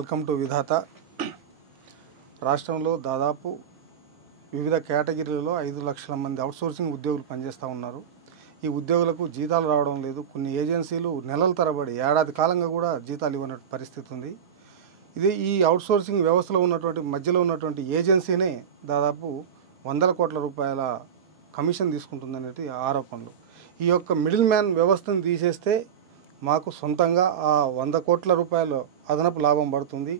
Welcome to విధాత. రాష్ట్రంలో దాదాపు వివిధ కేటగిరీలలో 5 లక్షల మంది అవుట్సోర్సింగ్ ఉద్యోగులు పనిచేస్తూ ఉన్నారు. ఈ ఉద్యోగులకు జీతాలు రావడం లేదు. కొన్ని ఏజెన్సీలు నెలల తరబడి ఏడాది కాలంగా కూడా జీతాలు ఇవ్వని పరిస్థితి ఉంది. ఈ అవుట్సోర్సింగ్ వ్యవస్థలో ఉన్నటువంటి మధ్యలో ఉన్నటువంటి ఏజెన్సీనే దాదాపు 100 కోట్ల రూపాయల కమిషన్ తీసుకుంటుందనేది ఆరోపణలు. ఈ యొక్క మిడిల్ మ్యాన్ వ్యవస్థను తీసేస్తే మాకు సొంతంగా ఆ 100 కోట్ల రూపాయలు అదనపు లాభం పడుతుంది,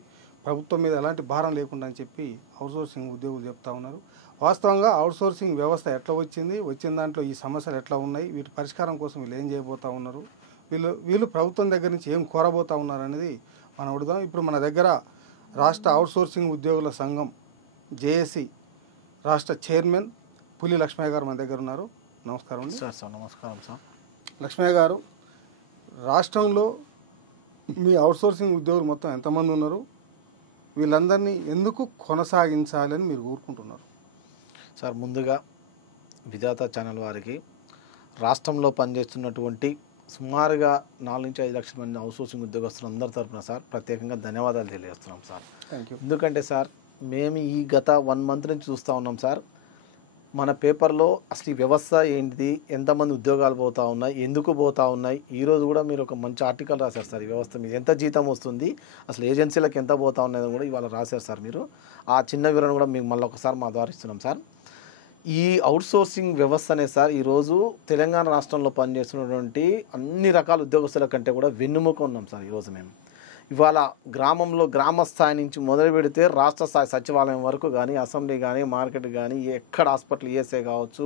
ప్రభుత్వం మీద ఎలాంటి భారం లేకుండా అని చెప్పి అవుట్సోర్సింగ్ ఉద్యోగులు చెప్తా ఉన్నారు. వాస్తవంగా అవుట్సోర్సింగ్ వ్యవస్థ ఎట్లా వచ్చిన దాంట్లో ఈ సమస్యలు ఎట్లా ఉన్నాయి, వీటి పరిష్కారం కోసం వీళ్ళు ఏం చేయబోతూ ఉన్నారు, వీళ్ళు ప్రభుత్వం దగ్గర నుంచి ఏం కోరబోతూ ఉన్నారు అనేది మనం అడుగుదాం. ఇప్పుడు మన దగ్గర రాష్ట్ర అవుట్సోర్సింగ్ ఉద్యోగుల సంఘం జేఏసీ రాష్ట్ర చైర్మన్ పులి లక్ష్మయ్య గారు మన దగ్గర ఉన్నారు. నమస్కారం అండి. సార్ నమస్కారం సార్. లక్ష్మయ్య గారు, రాష్ట్రంలో మీ అవుట్సోర్సింగ్ ఉద్యోగులు మొత్తం ఎంతమంది ఉన్నారు, వీళ్ళందరినీ ఎందుకు కొనసాగించాలని మీరు కోరుకుంటున్నారు? సార్, ముందుగా విధాత ఛానల్ వారికి రాష్ట్రంలో పనిచేస్తున్నటువంటి సుమారుగా 4-5 లక్షల మంది అవుట్సోర్సింగ్ ఉద్యోగస్తులందరి తరఫున సార్ ప్రత్యేకంగా ధన్యవాదాలు తెలియజేస్తున్నాం సార్. Thank you. ఎందుకంటే సార్, మేము ఈ గత 1 మంత్ నుంచి చూస్తూ ఉన్నాం సార్. మన పేపర్లో అసలు ఈ వ్యవస్థ ఏంటిది, ఎంతమంది ఉద్యోగాలు పోతూ ఉన్నాయి, ఎందుకు పోతూ ఉన్నాయి, ఈరోజు కూడా మీరు ఒక మంచి ఆర్టికల్ రాశారు సార్. ఈ వ్యవస్థ మీద ఎంత జీతం వస్తుంది, అసలు ఏజెన్సీలకు ఎంత పోతా ఉన్నది కూడా ఇవాళ రాశారు సార్ మీరు. ఆ చిన్న వివరణ కూడా మీకు మళ్ళీ ఒకసారి మా ద్వారా ఇస్తున్నాం సార్. ఈ అవుట్సోర్సింగ్ వ్యవస్థనే సార్ ఈరోజు తెలంగాణ రాష్ట్రంలో పనిచేస్తున్నటువంటి అన్ని రకాల ఉద్యోగస్తుల కంటే కూడా వెన్నుముక ఉన్నాం సార్. ఈరోజు మేము ఇవాళ గ్రామంలో గ్రామ స్థాయి నుంచి మొదలు పెడితే రాష్ట్ర స్థాయి సచివాలయం వరకు కానీ, అసెంబ్లీ కానీ, మార్కెట్ కానీ, ఎక్కడ హాస్పిటల్ ఈఎస్ఐ కావచ్చు,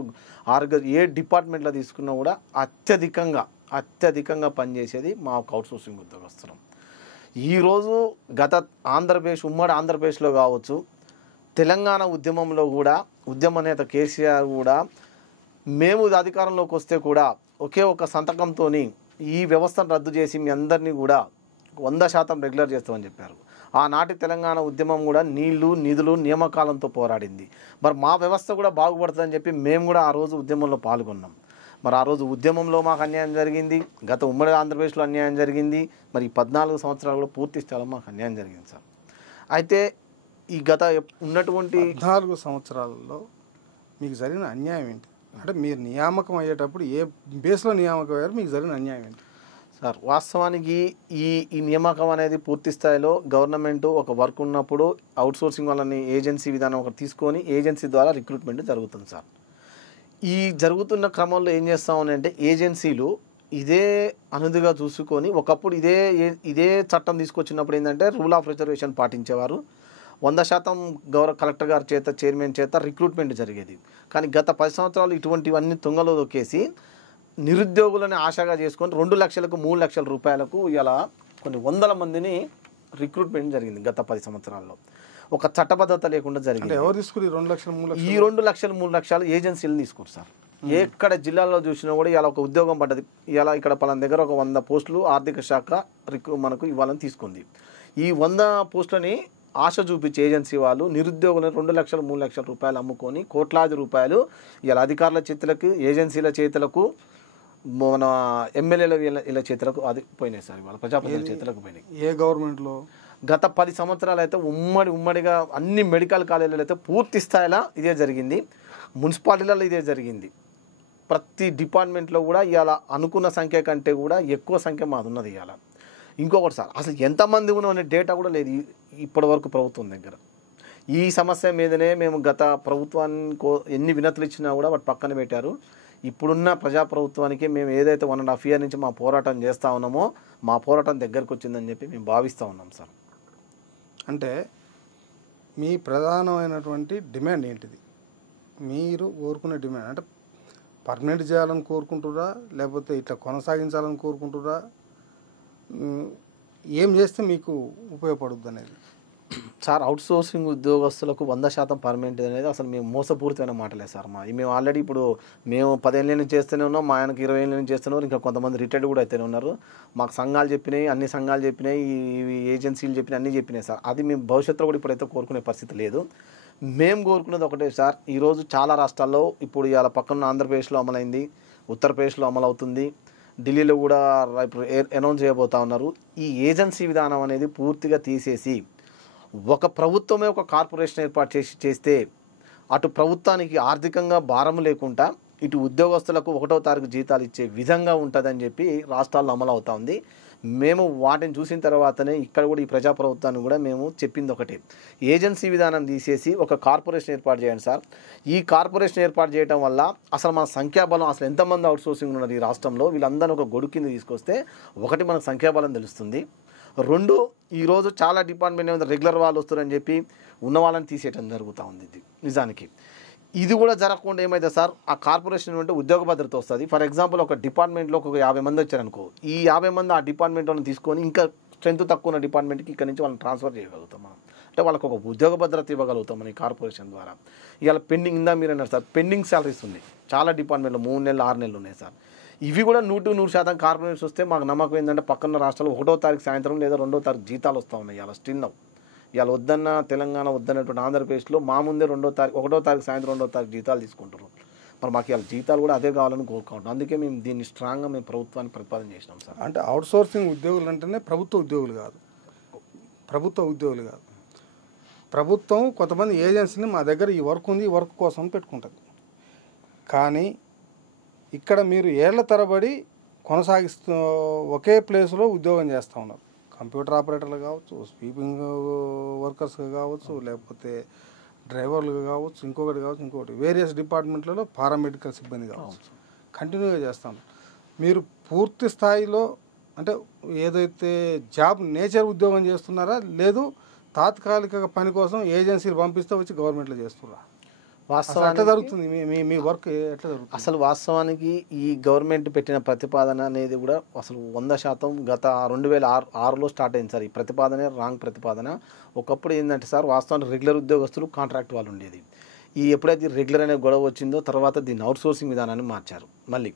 ఏ డిపార్ట్మెంట్లో తీసుకున్నా కూడా అత్యధికంగా పనిచేసేది మా అవుట్సోర్సింగ్ ఉద్యోగస్తులం. ఈరోజు ఉమ్మడి ఆంధ్రప్రదేశ్లో కావచ్చు, తెలంగాణ ఉద్యమంలో కూడా ఉద్యమ నేత కేసీఆర్ కూడా మేము అధికారంలోకి వస్తే కూడా ఒకే ఒక సంతకంతో ఈ వ్యవస్థను రద్దు చేసి మీ అందరినీ కూడా 100% రెగ్యులర్ చేస్తామని చెప్పారు. ఆనాటి తెలంగాణ ఉద్యమం కూడా నీళ్లు, నిధులు, నియామకాలంతో పోరాడింది. మరి మా వ్యవస్థ కూడా బాగుపడుతుందని చెప్పి మేము కూడా ఆ రోజు ఉద్యమంలో పాల్గొన్నాం. మరి ఆ రోజు ఉద్యమంలో మాకు అన్యాయం జరిగింది, గత ఉమ్మడి ఆంధ్రప్రదేశ్లో అన్యాయం జరిగింది, మరి 14 సంవత్సరాలలో పూర్తి స్థలం మాకు అన్యాయం జరిగింది సార్. అయితే ఈ గత ఉన్నటువంటి 14 సంవత్సరాలలో మీకు జరిగిన అన్యాయం ఏంటి? అంటే మీరు నియామకం అయ్యేటప్పుడు ఏ బేస్లో నియామకం అయ్యారు, మీకు జరిగిన అన్యాయం ఏంటి? సార్, వాస్తవానికి ఈ నియామకం అనేది పూర్తి స్థాయిలో గవర్నమెంట్ ఒక వర్క్ ఉన్నప్పుడు అవుట్సోర్సింగ్ వాళ్ళని ఏజెన్సీ విధానం ఒకటి తీసుకొని ఏజెన్సీ ద్వారా రిక్రూట్మెంట్ జరుగుతుంది సార్. ఈ జరుగుతున్న క్రమంలో ఏం చేస్తామనంటే ఏజెన్సీలు ఇదే అనుదిగా చూసుకొని ఒకప్పుడు ఇదే చట్టం తీసుకొచ్చినప్పుడు ఏంటంటే రూల్ ఆఫ్ రిజర్వేషన్ పాటించేవారు. 100% గౌరవ కలెక్టర్ గారి చేత, చైర్మన్ చేత రిక్రూట్మెంట్ జరిగేది. కానీ గత 10 సంవత్సరాలు ఇటువంటివన్నీ తుంగలో దొక్కేసి నిరుద్యోగులను ఆశగా చేసుకొని 2 లక్షలకు 3 లక్షల రూపాయలకు ఇలా కొన్ని వందల మందిని రిక్రూట్మెంట్ జరిగింది గత 10 సంవత్సరాల్లో. ఒక చట్టబద్ధత లేకుండా జరిగింది. ఎవరు తీసుకుని 2 లక్షలు 3 లక్షలు? ఈ 2 లక్షలు 3 లక్షలు ఏజెన్సీలు తీసుకున్నారు సార్. ఎక్కడ జిల్లాలో చూసినా కూడా ఇలా ఒక ఉద్యోగం పడ్డది, ఇలా ఇక్కడ పలానా దగ్గర ఒక 100 పోస్టులు ఆర్థిక శాఖ మనకు ఇవ్వాలని తీసుకుంది. ఈ 100 పోస్టులని ఆశ చూపించే ఏజెన్సీ వాళ్ళు నిరుద్యోగులను 2 లక్షలు 3 లక్షల రూపాయలు అమ్ముకొని కోట్లాది రూపాయలు ఇలా అధికారుల చేతులకు, ఏజెన్సీల చేతులకు, మన ఎమ్మెల్యేల వీళ్ళ చేతులకు అది పోయినాయి సార్. ఇవాళ ప్రజాప్రతినిధుల చేతులకు పోయినాయి. ఏ గవర్నమెంట్లో? గత 10 సంవత్సరాలు అయితే ఉమ్మడిగా అన్ని మెడికల్ కాలేజీలు అయితే పూర్తి స్థాయిలో ఇదే జరిగింది. మున్సిపాలిటీలలో ఇదే జరిగింది. ప్రతి డిపార్ట్మెంట్లో కూడా ఇవాళ అనుకున్న సంఖ్య కంటే కూడా ఎక్కువ సంఖ్య మాది ఉన్నది. ఇవాళ ఇంకొకటి సార్, అసలు ఎంతమంది ఉన్న డేటా కూడా లేదు ఇప్పటి వరకు ప్రభుత్వం దగ్గర. ఈ సమస్య మీదనే మేము గత ప్రభుత్వానికి ఎన్ని వినతులు ఇచ్చినా కూడా వాటి పక్కన పెట్టారు. ఇప్పుడున్న ప్రజాప్రభుత్వానికి మేము ఏదైతే 1.5 year నుంచి మా పోరాటం చేస్తూ ఉన్నామో మా పోరాటం దగ్గరకు వచ్చిందని చెప్పి మేము భావిస్తూ ఉన్నాం సార్. అంటే మీ ప్రధానమైనటువంటి డిమాండ్ ఏంటిది? మీరు కోరుకునే డిమాండ్ అంటే పర్మనెంట్ చేయాలని కోరుకుంటురా, లేకపోతే ఇట్లా కొనసాగించాలని కోరుకుంటురా? ఏం చేస్తే మీకు ఉపయోగపడుద్ది అనేది? సార్, అవుట్సోర్సింగ్ ఉద్యోగస్తులకు 100% పర్మనెంట్ అనేది అసలు మేము మోసపూరితమైన మాటలే సార్. మేము ఆల్రెడీ మేము 10 ఏళ్ళ నుంచి చేస్తూనే ఉన్నాం, మా ఆయనకు 20 ఏళ్ళ నుంచి చేస్తున్నారు, ఇంకా కొంతమంది రిటైర్డ్ కూడా అయితేనే ఉన్నారు. మాకు సంఘాలు చెప్పినాయి, అన్ని సంఘాలు చెప్పినాయి, ఈ ఏజెన్సీలు చెప్పినాయి, అన్నీ చెప్పినాయి సార్. అది మేము భవిష్యత్తులో కూడా ఇప్పుడైతే కోరుకునే పరిస్థితి లేదు. మేము కోరుకునేది ఒకటే సార్, ఈరోజు చాలా రాష్ట్రాల్లో ఇప్పుడు ఇవాళ పక్కన ఆంధ్రప్రదేశ్లో అమలైంది, ఉత్తరప్రదేశ్లో అమలవుతుంది, ఢిల్లీలో కూడా ఇప్పుడు అనౌన్స్ చేయబోతా ఉన్నారు. ఈ ఏజెన్సీ విధానం అనేది పూర్తిగా తీసేసి ఒక ప్రభుత్వమే ఒక కార్పొరేషన్ ఏర్పాటు చేస్తే అటు ప్రభుత్వానికి ఆర్థికంగా భారం లేకుండా ఇటు ఉద్యోగస్తులకు 1వ తారీఖు జీతాలు ఇచ్చే విధంగా ఉంటుందని చెప్పి రాష్ట్రాల్లో అమలు అవుతా ఉంది. మేము వాటిని చూసిన తర్వాతనే ఇక్కడ కూడా ఈ ప్రజాప్రభుత్వాన్ని కూడా మేము చెప్పింది ఒకటే, ఏజెన్సీ విధానం తీసేసి ఒక కార్పొరేషన్ ఏర్పాటు చేయండి సార్. ఈ కార్పొరేషన్ ఏర్పాటు చేయడం వల్ల అసలు మన సంఖ్యాబలం అసలు ఎంతమంది అవుట్సోర్సింగ్ ఉన్నారు ఈ రాష్ట్రంలో, వీళ్ళందరినీ ఒక గొడుగు కింద తీసుకొస్తే ఒకటి మనకు సంఖ్యాబలం తెలుస్తుంది. 2 ఈరోజు చాలా డిపార్ట్మెంట్ ఏమైనా రెగ్యులర్ వాళ్ళు వస్తారని చెప్పి ఉన్న వాళ్ళని తీసేయడం జరుగుతూ ఉంది. ఇది నిజానికి ఇది కూడా జరగకుండా ఏమైతే సార్ ఆ కార్పొరేషన్ అంటే ఉద్యోగ భద్రత వస్తుంది. ఫర్ ఎగ్జాంపుల్ ఒక డిపార్ట్మెంట్లో ఒక 50 మంది వచ్చారనుకో, ఈ 50 మంది ఆ డిపార్ట్మెంట్ వాళ్ళని తీసుకొని ఇంకా స్ట్రెంత్ తక్కువ ఉన్న డిపార్ట్మెంట్కి ఇక్కడ నుంచి వాళ్ళని ట్రాన్స్ఫర్ చేయగలుగుతాం మనం. అంటే వాళ్ళకి ఒక ఉద్యోగ భద్రత ఇవ్వగలుగుతాం మన ఈ కార్పొరేషన్ ద్వారా. ఇవాళ పెండింగ్ ఇందా మీరు అన్నారు సార్, పెండింగ్ శాలరీస్ ఉన్నాయి చాలా డిపార్ట్మెంట్లో 3 నెలలు 6 నెలలు ఉన్నాయి సార్. ఇవి కూడా 100% కార్పొరేషన్స్ వస్తే మాకు నమ్మకం ఏంటంటే పక్కన రాష్ట్రాలు 1వ తారీఖు సాయంత్రం లేదా 2వ తారీఖు జీతాలు వస్తూ ఉన్నాయి. ఇవాళ స్టిల్ నౌ ఇవాళ వద్దన్న తెలంగాణ వద్దన్నటువంటి ఆంధ్రప్రదేశ్లో మా ముందే 1వ తారీఖు సాయంత్రం 2వ తారీఖు జీతాలు తీసుకుంటారు. మరి మాకు ఇవాళ జీతాలు కూడా అదే కావాలని కోరుకుంటాం. అందుకే మేము దీన్ని స్ట్రాంగ్గా మేము ప్రభుత్వాన్ని ప్రతిపాదన చేసినాం సార్. అంటే అవుట్సోర్సింగ్ ఉద్యోగులు అంటేనే ప్రభుత్వ ఉద్యోగులు కాదు. ప్రభుత్వం కొంతమంది ఏజెన్సీని మా దగ్గర ఈ వర్క్ ఉంది, ఈ వర్క్ కోసం పెట్టుకుంటుంది. కానీ ఇక్కడ మీరు ఏళ్ల తరబడి కొనసాగిస్తూ ఒకే ప్లేస్లో ఉద్యోగం చేస్తూ ఉన్నారు. కంప్యూటర్ ఆపరేటర్లు కావచ్చు, స్వీపింగ్ వర్కర్స్గా కావచ్చు, లేకపోతే డ్రైవర్లుగా కావచ్చు, ఇంకొకటి వేరియస్ డిపార్ట్మెంట్లలో పారామెడికల్ సిబ్బంది కావచ్చు, కంటిన్యూగా చేస్తాను. మీరు పూర్తి స్థాయిలో అంటే ఏదైతే జాబ్ నేచర్ ఉద్యోగం చేస్తున్నారా, లేదు తాత్కాలిక పని కోసం ఏజెన్సీలు పంపిస్తే వచ్చి గవర్నమెంట్లో చేస్తున్నారా? వాస్తవం ఎట్లా జరుగుతుంది మీ వర్క్ ఎట్లా జరుగుతుంది? అసలు వాస్తవానికి ఈ గవర్నమెంట్ పెట్టిన ప్రతిపాదన అనేది కూడా అసలు 100% గత 2006లో స్టార్ట్ అయింది సార్. ఈ ప్రతిపాదనే రాంగ్ ప్రతిపాదన. ఒకప్పుడు ఏంటంటే సార్ వాస్తవానికి రెగ్యులర్ ఉద్యోగస్తులు కాంట్రాక్ట్ వాళ్ళు ఉండేది. ఎప్పుడైతే రెగ్యులర్ అనే గొడవ వచ్చిందో తర్వాత దీన్ని అవుట్సోర్సింగ్ విధానాన్ని మార్చారు. మళ్ళీ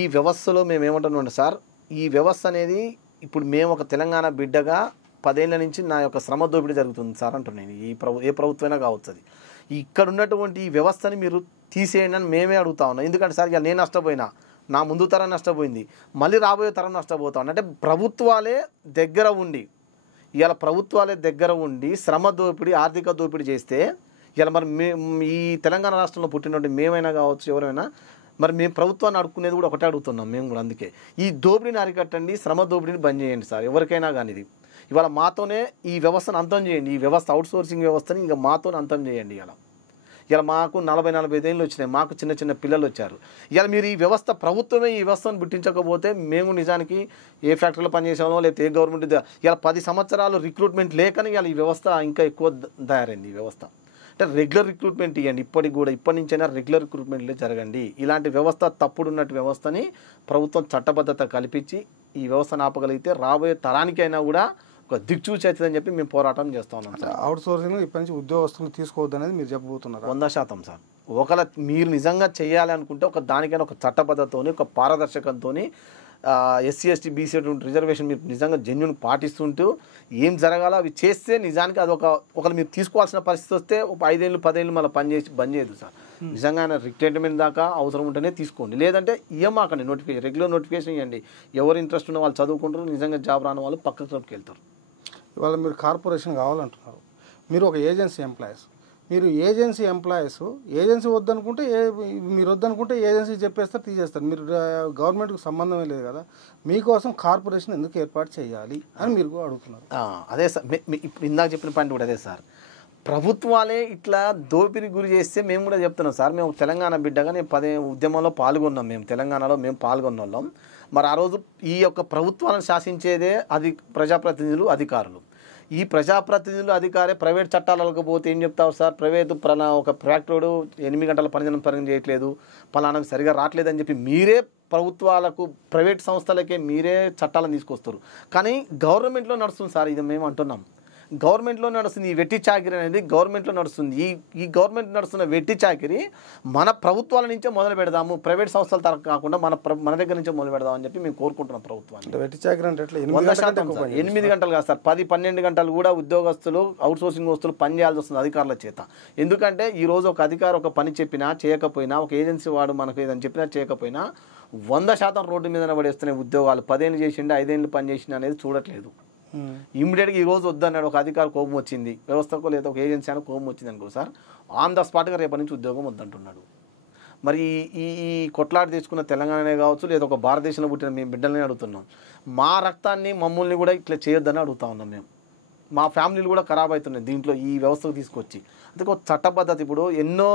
ఈ వ్యవస్థలో మేము ఏమంటున్నాం సార్, ఈ వ్యవస్థ అనేది ఇప్పుడు మేము ఒక తెలంగాణ బిడ్డగా 10 ఏళ్ల నుంచి నా యొక్క శ్రమ దోపిడీ జరుగుతుంది సార్ అంటున్నాను. ఏ ప్రభుత్వమైనా కావచ్చు. అది ఇక్కడ ఉన్నటువంటి ఈ వ్యవస్థని మీరు తీసేయండి అని మేమే అడుగుతా ఉన్నాం. ఎందుకంటే సార్ ఇక నేను నష్టపోయినా, నా ముందు తరం నష్టపోయింది, మళ్ళీ రాబోయే తరం నష్టపోతా ఉన్నా. అంటే ప్రభుత్వాలే దగ్గర ఉండి శ్రమ దోపిడీ ఆర్థిక దోపిడీ చేస్తే ఇలా మరి ఈ తెలంగాణ రాష్ట్రంలో పుట్టినటువంటి మేమైనా కావచ్చు ఎవరైనా మరి మేము ప్రభుత్వాన్ని అడుక్కునేది కూడా ఒకటే అడుగుతున్నాం మేము కూడా. అందుకే ఈ దోపిడీని అరికట్టండి, శ్రమ దోపిడీని బంద్ చేయండి సార్ ఎవరికైనా కానీ. ఇది ఇవాళ మాతోనే ఈ వ్యవస్థను అంతం చేయండి. ఈ వ్యవస్థ అవుట్సోర్సింగ్ వ్యవస్థని ఇంకా మాతోనే అంతం చేయండి. ఇలా మాకు 40-45 ఏళ్ళు వచ్చినాయి, మాకు చిన్న పిల్లలు వచ్చారు. ఇలా మీరు ఈ వ్యవస్థ ప్రభుత్వమే ఈ వ్యవస్థను పుట్టించకపోతే మేము నిజానికి ఏ ఫ్యాక్టరీలో పనిచేసామో లేకపోతే ఏ గవర్నమెంట్ ఇలా 10 సంవత్సరాలు రిక్రూట్మెంట్ లేకని ఇలా ఈ వ్యవస్థ ఇంకా ఎక్కువ తయారైంది. ఈ వ్యవస్థ అంటే రెగ్యులర్ రిక్రూట్మెంట్ ఇవ్వండి. ఇప్పటి నుంచైనా రెగ్యులర్ రిక్రూట్మెంట్లే జరగండి. ఇలాంటి వ్యవస్థ తప్పుడున్నట్టు వ్యవస్థని ప్రభుత్వం చట్టబద్ధత కల్పించి ఈ వ్యవస్థను ఆపగలిగితే రాబోయే తరానికైనా కూడా ఒక దిక్చూచి అవుతుందని చెప్పి మేము పోరాటం చేస్తూ ఉన్నాం సార్. అవుట్సోర్సింగ్ ఇప్పటి నుంచి ఉద్యోగస్తులు తీసుకోవద్దు అనేది మీరు చెప్పబోతున్నారు. 100% సార్. ఒకవేళ మీరు నిజంగా చేయాలి అనుకుంటే ఒక దానికైనా ఒక చట్టబద్ధతతోని ఒక పారదర్శకంతో SC ST BC రిజర్వేషన్ మీరు నిజంగా జెన్యూన్ పాటిస్తుంటూ ఏం జరగాలో అవి చేస్తే నిజానికి అది ఒకరు మీరు తీసుకోవాల్సిన పరిస్థితి వస్తే ఒక 5 ఏళ్ళు 10 ఏళ్ళు మళ్ళీ బంద్ చేయదు సార్. నిజంగా రిటైర్మెంట్ దాకా అవసరం ఉంటేనే తీసుకోండి, లేదంటే ఇవ్వమాకండి. రెగ్యులర్ నోటిఫికేషన్ ఇవ్వండి. ఎవరు ఇంట్రెస్ట్ ఉన్న వాళ్ళు చదువుకుంటారు, నిజంగా జాబ్ రాని వాళ్ళు పక్క క్లబ్కి వెళ్తారు. ఇవాళ మీరు కార్పొరేషన్ కావాలంటున్నారు, మీరు ఒక ఏజెన్సీ ఎంప్లాయీస్. మీరు ఏజెన్సీ వద్దనుకుంటే మీరు వద్దనుకుంటే ఏజెన్సీ చెప్పేస్తారు, తీసేస్తారు. మీరు గవర్నమెంట్కి సంబంధమే లేదు కదా, మీకోసం కార్పొరేషన్ ఎందుకు ఏర్పాటు చేయాలి అని మీరు అడుగుతున్నారు. అదే సార్, ఇప్పుడు ఇందాక చెప్పిన పాయింట్ కూడా అదే సార్. ప్రభుత్వాలే ఇట్లా దోపిడీ గురి చేస్తే మేము కూడా చెప్తున్నాం సార్. మేము తెలంగాణ బిడ్డగా నేను 10 ఉద్యమంలో పాల్గొన్నాం. మేము తెలంగాణలో పాల్గొన్న వాళ్ళం. మరి ఆ రోజు ఈ యొక్క ప్రభుత్వాలను శాసించేదే ప్రజాప్రతినిధులు అధికారులు. ఈ ప్రజాప్రతినిధులు అధికారే ప్రైవేట్ చట్టాలకు పోతే ఏం చెప్తావు సార్, ప్రైవేటు ఒక ఫ్యాక్టరీడు 8 గంటల పని చేయట్లేదు, పలానాకి సరిగా రావట్లేదు అని చెప్పి మీరే ప్రభుత్వాలకు ప్రైవేట్ సంస్థలకే మీరే చట్టాలను తీసుకొస్తారు. కానీ గవర్నమెంట్లో నడుస్తుంది సార్. ఇది మేము అంటున్నాం, గవర్నమెంట్లో నడుస్తుంది. ఈ వెట్టి చాకిరీ అనేది గవర్నమెంట్లో నడుస్తుంది. ఈ గవర్నమెంట్ నడుస్తున్న వెట్టి చాకిరీ మన ప్రభుత్వాల నుంచే మొదలు పెడదాము, ప్రైవేట్ సంస్థల తరఫు కాకుండా మన దగ్గర నుంచే మొదలు పెడదాం అని చెప్పి మేము కోరుకుంటున్నాం ప్రభుత్వాన్ని. వెట్టి చాకిరీ అంటే 8 గంటలు కాదు సార్, 10-12 గంటలు కూడా ఉద్యోగస్తులు అవుట్సోర్సింగ్ వస్తువులు పని చేయాల్సి వస్తుంది అధికారుల చేత. ఎందుకంటే ఈ రోజు ఒక అధికారి ఒక పని చెప్పినా చేయకపోయినా, ఒక ఏజెన్సీ వాడు మనకు ఏదని చెప్పినా చేయకపోయినా 100% రోడ్డు మీద పడేస్తున్నాయి ఉద్యోగాలు. 10 ఏళ్ళు చేసిండు, 5 ఏళ్ళు పని చేసిండు అనేది చూడట్లేదు. ఇమ్మీడియట్గా ఈ రోజు వద్దన్నాడు, ఒక అధికారి కోపం వచ్చింది, వ్యవస్థకు లేదా ఒక ఏజెన్సీ అని కోపం వచ్చింది అనుకో సార్, ఆన్ ద స్పాట్గా రేపటి నుంచి ఉద్యోగం వద్దంటున్నాడు. మరి ఈ ఈ కొట్లాట తీసుకున్న తెలంగాణనే కావచ్చు, లేదా ఒక భారతదేశంలో పుట్టిన మేము బిడ్డలని అడుగుతున్నాం. మా రక్తాన్ని మమ్మల్ని కూడా ఇట్లా చేయొద్దని అడుగుతా ఉన్నాం మేము. మా ఫ్యామిలీలు కూడా ఖరాబ్ అవుతున్నాయి దీంట్లో ఈ వ్యవస్థకు తీసుకొచ్చి. అందుకే ఒక చట్టబద్ధత ఇప్పుడు ఎన్నో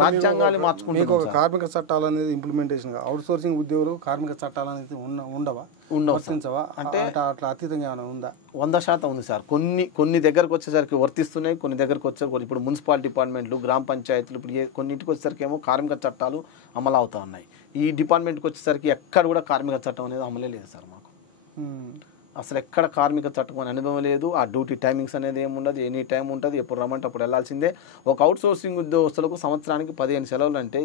రాజ్యాంగాలు మీకు మార్చుకుంటున్నాం ఒక సార్. కార్మిక చట్టాలు అనేది ఇంప్లిమెంటేషన్ అవుట్ సోర్సింగ్ ఉద్యోగులు కార్మిక చట్టాలు అనేది ఉండవా, వర్తించవా? అంటే అట్లా అతీతంగా ఏమైనా ఉందా? 100% ఉంది సార్. కొన్ని దగ్గరకు వచ్చేసరికి వర్తిస్తున్నాయి, కొన్ని దగ్గరకు వచ్చేసరికి ఇప్పుడు మున్సిపల్ డిపార్ట్మెంట్లు, గ్రామ పంచాయతీలు ఇప్పుడు కొన్నింటికి వచ్చేసరికి ఏమో కార్మిక చట్టాలు అమలు అవుతా ఉన్నాయి. ఈ డిపార్ట్మెంట్కి వచ్చేసరికి ఎక్కడ కూడా కార్మిక చట్టం అనేది అమలే లేదు సార్ మాకు. అసలు ఎక్కడ కార్మిక చట్టం అని అనుభవం లేదు. ఆ డ్యూటీ టైమింగ్స్ అనేది ఏముండదు, ఎనీ టైం ఉంటుంది, ఎప్పుడు రమ్మంటే అప్పుడు వెళ్ళాల్సిందే. ఒక అవుట్ సోర్సింగ్ ఉద్యోగస్తులకు సంవత్సరానికి 15 సెలవులు అంటే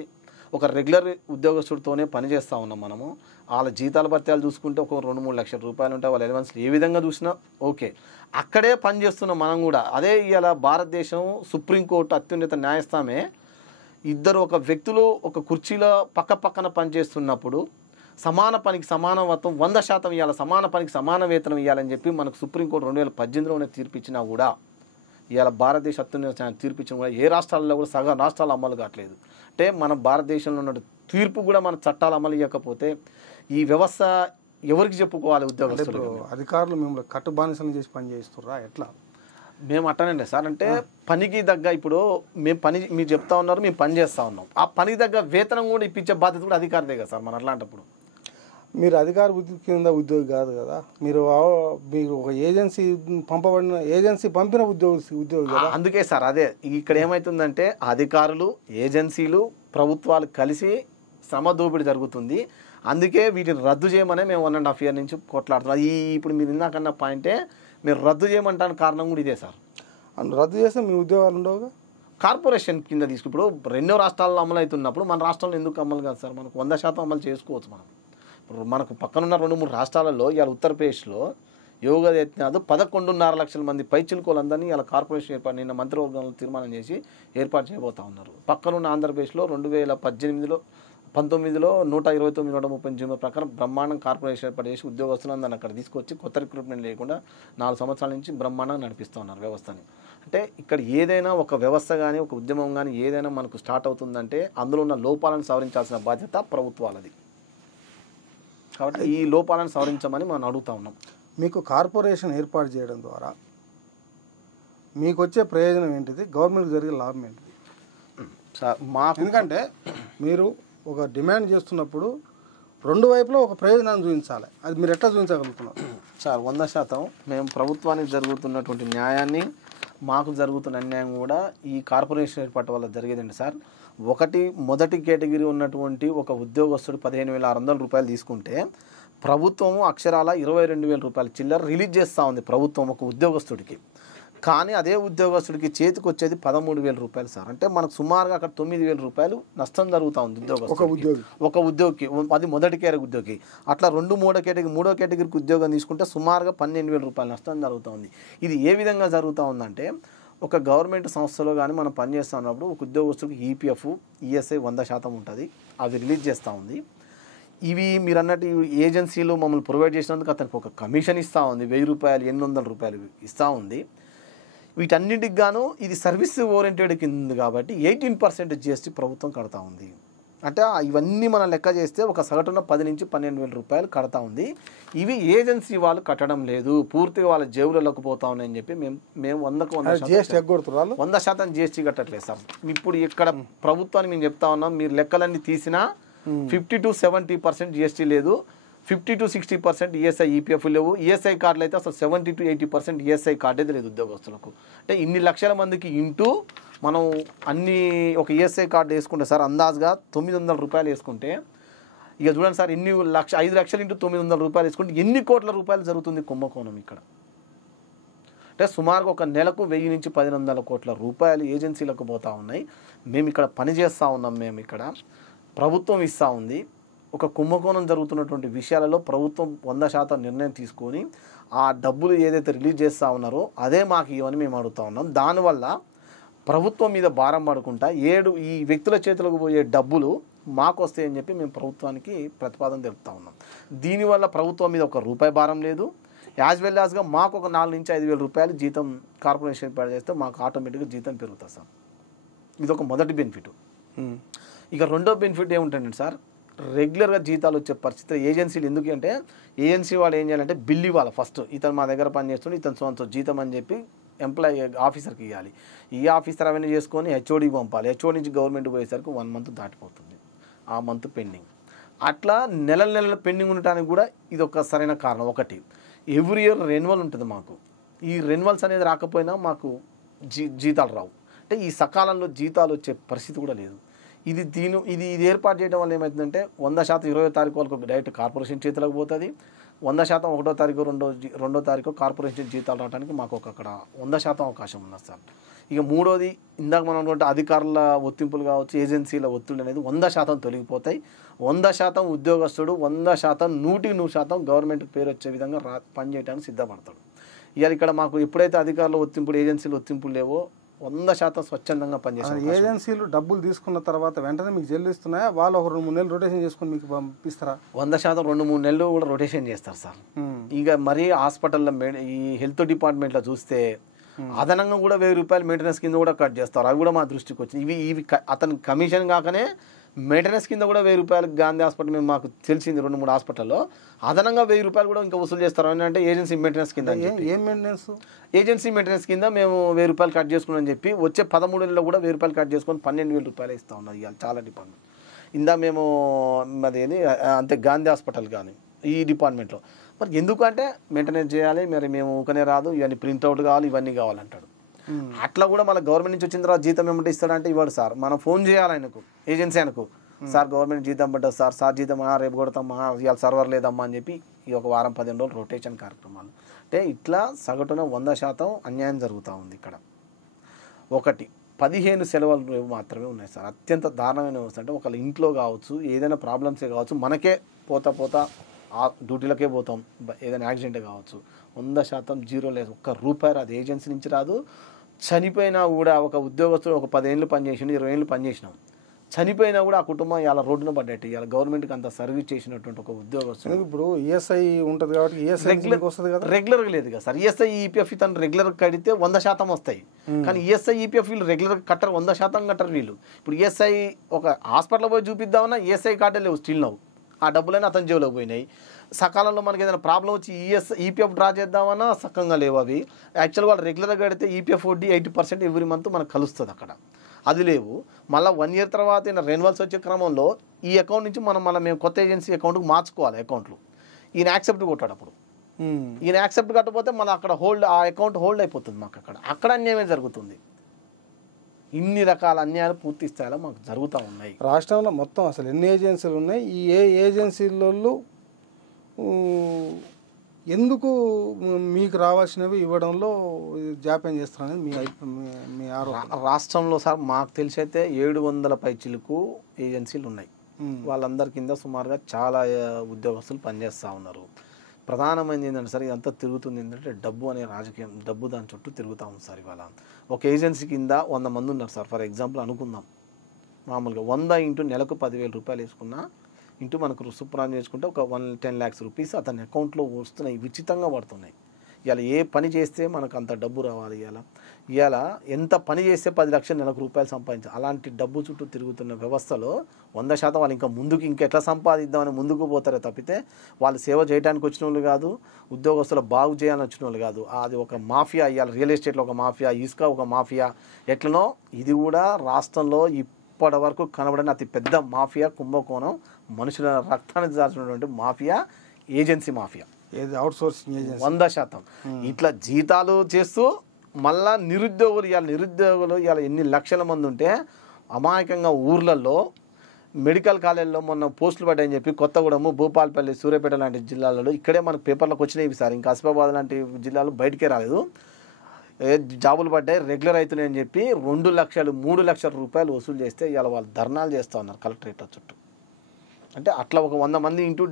ఒక రెగ్యులర్ ఉద్యోగస్తుడితోనే పనిచేస్తూ ఉన్నాం మనము. వాళ్ళ జీతాల భత్యాలు చూసుకుంటే ఒక 2-3 లక్షల రూపాయలు ఉంటాయి, వాళ్ళ ఎలవెన్స్లు ఏ విధంగా చూసినా ఓకే. అక్కడే పనిచేస్తున్నాం మనం కూడా. అదే ఇవాళ భారతదేశం సుప్రీంకోర్టు అత్యున్నత న్యాయస్థానమే ఇద్దరు ఒక వ్యక్తులు ఒక కుర్చీలో పక్కన పనిచేస్తున్నప్పుడు సమాన పనికి సమానత్వం 100% ఇవ్వాలి, సమాన పనికి సమాన వేతనం ఇవ్వాలని చెప్పి మనకు సుప్రీంకోర్టు 2018లోనే తీర్పిచ్చినా కూడా ఇవాళ భారతదేశ అత్యున్నత తీర్పిచ్చినా కూడా ఏ రాష్ట్రాల్లో కూడా సగం రాష్ట్రాలు అమలు కావట్లేదు. అంటే మన భారతదేశంలో ఉన్న తీర్పు కూడా మన చట్టాలు అమలు ఇవ్వకపోతే ఈ వ్యవస్థ ఎవరికి చెప్పుకోవాలి? ఉద్యోగస్తులు అధికారులు మిమ్మల్ని కట్టుబానిసలు చేసి పని చేస్తుర్రా ఎట్లా? మేము అట్టనండి సార్. అంటే పనికి తగ్గ ఇప్పుడు మీరు చెప్తా ఉన్నారు, మేము పని చేస్తూ ఉన్నాం. ఆ పనికి తగ్గ వేతనం కూడా ఇప్పించే బాధ్యత కూడా అధికారిదే కదా సార్. మన అట్లాంటప్పుడు మీరు అధికార బుద్ధి కింద ఉద్యోగి కాదు కదా, మీరు ఒక ఏజెన్సీ పంపిన ఉద్యోగి కదా. అందుకే సార్ అదే ఇక్కడ ఏమవుతుందంటే అధికారులు, ఏజెన్సీలు, ప్రభుత్వాలు కలిసి సమదోపిడి జరుగుతుంది. అందుకే వీటిని రద్దు చేయమనే మేము 1.5 years నుంచి కొట్లాడుతున్నాం. ఇప్పుడు మీరు ఇందాకన్న పాయింటే మీరు రద్దు చేయమంటానికి కారణం కూడా ఇదే సార్. రద్దు చేస్తే మీ ఉద్యోగాలు ఉండవుగా. కార్పొరేషన్ కింద ఇప్పుడు 2 రాష్ట్రాల్లో అమలు అవుతున్నప్పుడు మన రాష్ట్రంలో ఎందుకు అమలు కాదు సార్? మనకు 100% అమలు చేసుకోవచ్చు. మనకు పక్కనున్న 2-3 రాష్ట్రాలలో ఇవాళ ఉత్తరప్రదేశ్లో యోగా యత్నాలు 11.5 లక్షల మంది పైచిలుకోలందరినీ ఇలా కార్పొరేషన్ ఏర్పాటు నిన్న మంత్రివర్గంలో తీర్మానం చేసి ఏర్పాటు చేయబోతా ఉన్నారు. పక్కనున్న ఆంధ్రప్రదేశ్లో 2019లో 129-130 జీవో ప్రకారం బ్రహ్మాండం కార్పొరేషన్ ఏర్పాటు చేసి ఉద్యోగస్తులందరినీ అక్కడ తీసుకొచ్చి కొత్త రిక్రూట్మెంట్ లేకుండా 4 సంవత్సరాల నుంచి బ్రహ్మాండంగా నడిపిస్తూ ఉన్నారు వ్యవస్థని. అంటే ఇక్కడ ఏదైనా ఒక వ్యవస్థ కానీ ఒక ఉద్యమం కానీ ఏదైనా మనకు స్టార్ట్ అవుతుందంటే అందులో ఉన్న లోపాలను సవరించాల్సిన బాధ్యత ప్రభుత్వాలది. కాబట్టి ఈ లోపాలను సవరించమని మనం అడుగుతా ఉన్నాం. మీకు కార్పొరేషన్ ఏర్పాటు చేయడం ద్వారా మీకు వచ్చే ప్రయోజనం ఏంటిది? గవర్నమెంట్కి జరిగే లాభం ఏంటిది సార్? ఎందుకంటే మీరు ఒక డిమాండ్ చేస్తున్నప్పుడు 2 వైపులో ఒక ప్రయోజనాన్ని చూపించాలి. అది మీరు ఎట్లా చూపించగలుగుతున్నారు సార్? 100% మేము ప్రభుత్వానికి జరుగుతున్నటువంటి న్యాయాన్ని, మాకు జరుగుతున్న అన్యాయం కూడా ఈ కార్పొరేషన్ ఏర్పాటు వల్ల జరిగేదండి సార్. మొదటి కేటగిరీ ఉన్నటువంటి ఒక ఉద్యోగస్తుడు 15,600 రూపాయలు తీసుకుంటే ప్రభుత్వము అక్షరాల 22,000 రూపాయలు చిల్లర రిలీజ్ చేస్తూ ఉంది ప్రభుత్వం ఒక ఉద్యోగస్తుడికి. కానీ అదే ఉద్యోగస్తుడికి చేతికి వచ్చేది 13,000 రూపాయలు సార్. అంటే మనకు సుమారుగా అక్కడ 9,000 రూపాయలు నష్టం జరుగుతూ ఉంది ఒక ఉద్యోగికి. అది మొదటి కేటగిరీ ఉద్యోగి. అట్లా మూడో కేటగిరీకి ఉద్యోగం తీసుకుంటే సుమారుగా 12,000 రూపాయలు నష్టం జరుగుతూ ఉంది. ఇది ఏ విధంగా జరుగుతూ ఉందంటే ఒక గవర్నమెంట్ సంస్థలో కానీ మనం పనిచేస్తూ ఉన్నప్పుడు ఒక ఉద్యోగస్తుడికి ఈపీఎఫ్, ఈఎస్ఐ 100% ఉంటుంది, అవి రిలీజ్ చేస్తూ ఉంది. ఇవి మీరు అన్నట్టు ఏజెన్సీలు మమ్మల్ని ప్రొవైడ్ చేసినందుకు అతనికి ఒక కమిషన్ ఇస్తూ ఉంది, 1,000 రూపాయలు 800 రూపాయలు ఇస్తూ ఉంది. వీటన్నిటికి గాను ఇది సర్వీస్ ఓరియంటెడ్ కింద ఉంది కాబట్టి 18% జిఎస్టీ ప్రభుత్వం కడతా ఉంది. అంటే ఇవన్నీ మనం లెక్క చేస్తే ఒక సగటున 10,000-12,000 రూపాయలు కడతా ఉంది. ఇవి ఏజెన్సీ వాళ్ళు కట్టడం లేదు, పూర్తిగా వాళ్ళ జేబులలోకి పోతా ఉన్నాయని చెప్పి మేము 100% జిఎస్టీ కట్టట్లేదు సార్. ఇప్పుడు ఇక్కడ ప్రభుత్వాన్ని మేము చెప్తా ఉన్నాం, మీరు లెక్కలన్నీ తీసినా 50-70% జిఎస్టీ లేదు, 50-60% ఈఎస్ఐ ఈపీఎఫ్ లేవు. ఈఎస్ఐ కార్డులు అయితే అసలు 70-80% ఈఎస్ఐ కార్డు అయితే లేదు ఉద్యోగస్తులకు. అంటే ఇన్ని లక్షల మందికి మనం ఒక ఈఎస్ఐ కార్డు వేసుకుంటే సార్ అందాజుగా 900 రూపాయలు వేసుకుంటే ఇక చూడండి సార్, 5 లక్షలు ఇంటూ 900 రూపాయలు వేసుకుంటే ఎన్ని కోట్ల రూపాయలు జరుగుతుంది కుంభకోణం ఇక్కడ. అంటే సుమారుగా ఒక నెలకు 1,000-1,100 కోట్ల రూపాయలు ఏజెన్సీలకు పోతూ ఉన్నాయి. మేము ఇక్కడ పని చేస్తూ ఉన్నాం, మేము ఇక్కడ ప్రభుత్వం ఇస్తూ ఉంది. ఒక కుంభకోణం జరుగుతున్నటువంటి విషయాలలో ప్రభుత్వం 100% నిర్ణయం తీసుకొని ఆ డబ్బులు ఏదైతే రిలీజ్ చేస్తూ ఉన్నారో అదే మాకు ఇవన్నీ మేము అడుగుతూ ఉన్నాం. దానివల్ల ప్రభుత్వం మీద భారం పడుకుంటా ఈ వ్యక్తుల చేతులకు పోయే డబ్బులు మాకు వస్తాయని చెప్పి మేము ప్రభుత్వానికి ప్రతిపాదన తెలుపుతా ఉన్నాం. దీనివల్ల ప్రభుత్వం మీద ఒక రూపాయి భారం లేదు. యాజ్ వెల్ యాజ్గా మాకు ఒక 4 నుంచి 5 వేల రూపాయలు జీతం కార్పొరేషన్ ఏర్పాటు చేస్తే మాకు ఆటోమేటిక్గా జీతం పెరుగుతుంది సార్. ఇది ఒక మొదటి బెనిఫిట్. ఇక రెండో బెనిఫిట్ ఏముంటుంది సార్, రెగ్యులర్గా జీతాలు వచ్చే పరిస్థితి ఏజెన్సీలు ఎందుకు అంటే ఏజెన్సీ వాళ్ళు ఏం చేయాలంటే బిల్ ఇవ్వాలి. ఫస్ట్ ఇతను మా దగ్గర పనిచేస్తుండే ఇతను సొంత జీతం అని చెప్పి ఎంప్లాయీ ఆఫీసర్కి ఇవ్వాలి. ఈ ఆఫీసర్ అవన్నీ చేసుకొని హెచ్ఓడికి పంపాలి. హెచ్ఓడి నుంచి గవర్నమెంట్ పోయేసరికి 1 మంత్ దాటిపోతుంది, ఆ మంత్ పెండింగ్. అట్లా నెలల పెండింగ్ ఉండటానికి కూడా ఇది ఒక సరైన కారణం. ఒకటి, ఎవ్రీ ఇయర్ రెన్యువల్ ఉంటుంది మాకు. ఈ రెన్యువల్స్ అనేది రాకపోయినా మాకు జీతాలు రావు. అంటే ఈ సకాలంలో జీతాలు వచ్చే పరిస్థితి కూడా లేదు. ఇది ఏర్పాటు చేయడం వల్ల ఏమవుతుందంటే 100% 20వ తారీఖు వరకు డైరెక్ట్ కార్పొరేషన్ చేతులకు పోతుంది. 100% 1వ తారీఖు 2వ తారీఖు కార్పొరేషన్ జీతాలు రావడానికి మాకు అక్కడ 100% అవకాశం ఉన్నది సార్. ఇక మూడోది, ఇందాక మనం అనుకుంటే అధికారుల ఒత్తింపులు కావచ్చు, ఏజెన్సీల ఒత్తిళ్ళు అనేది 100% తొలగిపోతాయి. 100% ఉద్యోగస్తుడు 100% 100% గవర్నమెంట్ పేరు వచ్చే విధంగా పనిచేయడానికి సిద్ధపడతాడు. ఇవాళ ఇక్కడ మాకు ఎప్పుడైతే అధికారుల ఒత్తింపులు, ఏజెన్సీల ఒత్తింపులు లేవో 100% స్వచ్ఛందంగా పనిచేస్తారు. ఏజెన్సీలు డబ్బులు తీసుకున్న తర్వాత వెంటనే మీకు చెల్లిస్తున్నాయా, వాళ్ళు ఒక 2-3 నెలలు రొటేషన్ చేసుకొని మీకు పంపిస్తారా? 100% 2-3 నెలలు కూడా రొటేషన్ చేస్తారు సార్. ఇక మరీ హాస్పిటల్లో ఈ హెల్త్ డిపార్ట్మెంట్లో చూస్తే అదనంగా కూడా 1000 రూపాయలు మెయింటెనెన్స్ కింద కూడా కట్ చేస్తారు. అవి కూడా మా దృష్టికి వచ్చింది. ఇవి అతని కమిషన్ కాకనే మెయింటెనెన్స్ కింద కూడా 1000 రూపాయలు గాంధీ హాస్పిటల్ మేము మాకు తెలిసింది 2-3 హాస్పిటల్లో అదనంగా 1000 రూపాయలు కూడా ఇంకా వసూలు చేస్తారు. అంటే ఏజెన్సీ మెయింటెనెన్స్ కింద. ఏం మెయింటెనెన్స్? ఏజెన్సీ మెయింటెనెన్స్ కింద మేము 1000 రూపాయలు కట్ చేసుకుని చెప్పి వచ్చే 13 నెలల్లో కూడా 1000 రూపాయలు కట్ చేసుకొని 12,000 రూపాయలు ఇస్తూ ఉన్నది ఇవాళ చాలా డిపార్ట్మెంట్. ఇందా మేము అదేది అంతే గాంధీ హాస్పిటల్ కానీ ఈ డిపార్ట్మెంట్లో మరి ఎందుకంటే మెయింటెనెన్స్ చేయాలి, మరి మేము ఊకనే రాదు, ఇవన్నీ ప్రింట్అవుట్ కావాలి, ఇవన్నీ కావాలంటాడు. అట్లా కూడా మళ్ళీ గవర్నమెంట్ నుంచి వచ్చిన తర్వాత జీతం ఏమంటే ఇస్తాడంటే ఇవ్వడు సార్. మనం ఫోన్ చేయాలి ఆయనకు, ఏజెన్సీ ఆయనకు, సార్ గవర్నమెంట్ జీతం పడ్డది సార్ జీతం రేపు కొడతామా, ఇవాళ సర్వర్ లేదమ్మా అని చెప్పి ఈ ఒక వారం 15 రోజులు రొటేషన్ కార్యక్రమాలు. అంటే ఇట్లా సగటున 100% అన్యాయం జరుగుతూ ఉంది ఇక్కడ. ఒకటి, 15 సెలవులు మాత్రమే ఉన్నాయి సార్. అత్యంత దారుణమైన వ్యవస్థ. అంటే ఒకళ్ళ ఇంట్లో కావచ్చు, ఏదైనా ప్రాబ్లమ్సే కావచ్చు, మనకే పోతా డ్యూటీలకే పోతాం, ఏదైనా యాక్సిడెంట్ కావచ్చు, 100% జీరో లేదు. ఒక్క రూపాయి రాదు, ఏజెన్సీ నుంచి రాదు. చనిపోయినా కూడా ఒక ఉద్యోగస్తుడు ఒక 10 ఏళ్ళు పనిచేసిండు, 20 ఏళ్ళు పనిచేసినాం, చనిపోయినా కూడా ఆ కుటుంబం ఇలా రోడ్డున పడ్డట్టు. ఇలా గవర్నమెంట్కి అంత సర్వీస్ చేసినటువంటి ఒక ఉద్యోగస్తుడు. ఇప్పుడు ఈఎస్ఐ ఉంటుంది కాబట్టి రెగ్యులర్గా లేదు కదా సార్. ఈఎస్ఐ ఈపీఎఫ్ తను రెగ్యులర్గా కడితే 100% వస్తాయి. కానీ ఈఎస్ఐ ఈపీఎఫ్ వీళ్ళు రెగ్యులర్గా కట్టరు, 100% కట్టరు వీళ్ళు. ఇప్పుడు ఈఎస్ఐ ఒక హాస్పిటల్ పోయి చూపిద్దామన్నా ఈఎస్ఐ కార్డే లేవు, స్టిల్ నవ్వు ఆ డబ్బులైనా అతని జేబులోకి పోయినాయి. సకాలంలో మనకి ఏదైనా ప్రాబ్లం వచ్చి ఈపీఎఫ్ డ్రా చేద్దామన్నా సక్కంగా లేవు అవి. యాక్చువల్గా వాళ్ళు రెగ్యులర్గా కడితే ఈపీఎఫ్ వడ్డీ 80% ఎవ్రీ మంత్ మనకు కలుస్తుంది అక్కడ, అది లేవు. మళ్ళీ 1 ఇయర్ తర్వాత రెన్యువల్స్ వచ్చే క్రమంలో ఈ అకౌంట్ నుంచి మేము కొత్త ఏజెన్సీ అకౌంట్కి మార్చుకోవాలి అకౌంట్లు. ఈయన యాక్సెప్ట్ కొట్టాడు. అప్పుడు ఈయన యాక్సెప్ట్ కట్టకపోతే మళ్ళీ అక్కడ ఆ అకౌంట్ హోల్డ్ అయిపోతుంది మాకు. అక్కడ అన్యాయమే జరుగుతుంది. ఇన్ని రకాల అన్యాయాలు పూర్తి స్థాయిలో మాకు జరుగుతూ ఉన్నాయి. రాష్ట్రంలో మొత్తం అసలు ఎన్ని ఏజెన్సీలు ఉన్నాయి? ఈ ఏజెన్సీలలో ఎందుకు మీకు రావాల్సినవి ఇవ్వడంలో జాప్యం చేస్తారనేది మీ ఆరోపణ? రాష్ట్రంలో సార్ మాకు తెలిసి అయితే 700 పైచిలకు ఏజెన్సీలు ఉన్నాయి. వాళ్ళందరి కింద సుమారుగా చాలా ఉద్యోగస్తులు పనిచేస్తూ ఉన్నారు. ప్రధానమైనది ఏంటంటే సార్, ఇదంతా తిరుగుతుంది ఏంటంటే డబ్బు అనే రాజకీయం, డబ్బు దాని చుట్టూ తిరుగుతూ ఉంది సార్. ఇవాళ ఒక ఏజెన్సీ కింద 100 మంది ఉన్నారు సార్. ఫర్ ఎగ్జాంపుల్ అనుకుందాం, మామూలుగా 100 ఇంటూ నెలకు 10,000 రూపాయలు వేసుకున్నా ఇంటూ మనకు సుప్రాన్ చేసుకుంటే ఒక 10 lakhs రూపీస్ అతని అకౌంట్లో వస్తున్నాయి, ఉచితంగా పడుతున్నాయి. ఇవాళ ఏ పని చేస్తే మనకు అంత డబ్బు రావాలి. ఇవాళ ఎంత పని చేస్తే 10 లక్షల నెలకు రూపాయలు సంపాదించాలి. అలాంటి డబ్బు చుట్టూ తిరుగుతున్న వ్యవస్థలో 100% వాళ్ళు ఇంకా ఎట్లా సంపాదిద్దామని ముందుకు పోతారే తప్పితే వాళ్ళు సేవ చేయడానికి వచ్చిన వాళ్ళు కాదు, ఉద్యోగస్తులు బాగు చేయాలని వచ్చిన వాళ్ళు కాదు. అది ఒక మాఫియా. ఇవాళ రియల్ ఎస్టేట్లో ఒక మాఫియా, ఇసుక ఒక మాఫియా, ఎట్లనో ఇది కూడా రాష్ట్రంలో ఇప్పటి వరకు కనబడిన అతి పెద్ద మాఫియా, కుంభకోణం, మనుషుల రక్తాన్ని దాల్చినటువంటి మాఫియా ఏజెన్సీ మాఫియా. ఏది అవుట్సోర్సింగ్ ఏజెన్సీ 100%. ఇట్లా జీతాలు చేస్తూ మళ్ళా నిరుద్యోగులు ఇవాళ ఎన్ని లక్షల మంది ఉంటే అమాయకంగా ఊర్లలో మెడికల్ కాలేజీలో మొన్న పోస్టులు పడ్డాయని చెప్పి కొత్తగూడెము, భూపాలపల్లి, సూర్యాపేట లాంటి జిల్లాలలో ఇక్కడే మనకు పేపర్లకు వచ్చినాయి సార్. ఇంకా ఆసిఫాబాద్ లాంటి జిల్లాలు బయటకే రాలేదు. జాబులు పడ్డాయి, రెగ్యులర్ అవుతున్నాయని చెప్పి 2 లక్షలు 3 లక్షల రూపాయలు వసూలు చేస్తే ఇవాళ వాళ్ళు ధర్నాలు చేస్తూ ఉన్నారు కలెక్టరేట్ల చుట్టూ. అంటే అట్లా ఒక 100 మంది ఇంటూ